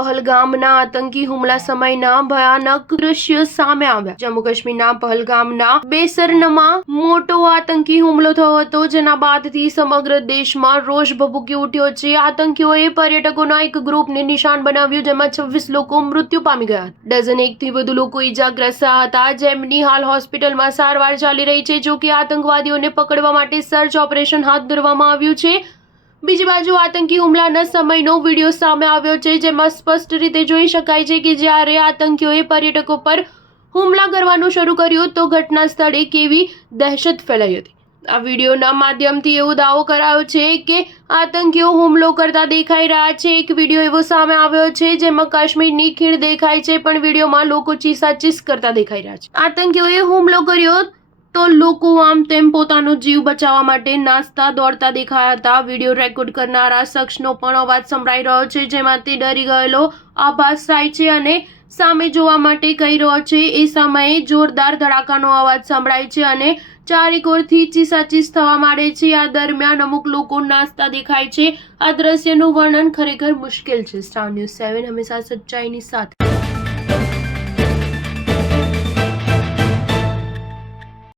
પહલગામના આતંકી હુમલા સમયના ભયાનક દ્રશ્ય સામે આવ્યા। જમ્મુ કાશ્મીરના પહલગામના બેસરનમાં મોટો આતંકી હુમલો થયો હતો, જેના બાદથી સમગ્ર દેશમાં રોષ ભભૂકી ઉઠ્યો છે। આતંકીઓએ પર્યટકોના એક ગ્રુપને નિશાન બનાવ્યું, જેમાં 26 લોકો મૃત્યુ પામી ગયા હતા। ડઝન એકથી વધુ લોકો ઈજાગ્રસ્ત હતા, જેમની હાલ હોસ્પિટલમાં સારવાર ચાલી રહી છે। જો કે આતંકવાદીઓને પકડવા માટે સર્ચ ઓપરેશન હાથ ધરવામાં આવ્યું છે। બીજી બાજુ આતંકી હુમલાના સમયનો વિડીયો સામે આવ્યો છે, જેમાં સ્પષ્ટ રીતે જોઈ શકાય છે કે જ્યારે આતંકીઓએ પર્યટકો પર હુમલા કરવાનું શરૂ કર્યું તો ઘટના સ્થળે કેવી દહેશત ફેલાઈ હતી। આ વિડીયોના માધ્યમથી એવો દાવો કરાયો છે કે આતંકીઓ હુમલો કરતા દેખાઈ રહ્યા છે। એક વિડીયો એવો સામે આવ્યો છે જેમાં કાશ્મીરની ખીણ દેખાય છે, પણ વિડીયોમાં લોકો ચીસાચીસ કરતા દેખાઈ રહ્યા છે। આતંકીઓએ હુમલો કર્યો તો લોકો આમ તેમ પોતાનો જીવ બચાવવા માટે નાસ્તા દોડતા દેખાયા હતા। વિડીયો રેકોર્ડ કરનારા શખ્સનો પણ અવાજ સંભળાઈ રહ્યો છે, જેમાં તે ડરી ગયેલો આભાસ થાય છે અને સામે જોવા માટે કહી રહ્યો છે। એ સમયે જોરદાર ધડાકાનો અવાજ સંભળાય છે અને ચારેકોરથી ચીસાચીસ થવા માંડે છે। આ દરમિયાન અમુક લોકો નાસ્તા દેખાય છે। આ દ્રશ્યનું વર્ણન ખરેખર મુશ્કેલ છે। સ્ટાર ન્યૂઝ 7 હંમેશા સચ્ચાઈની સાથે।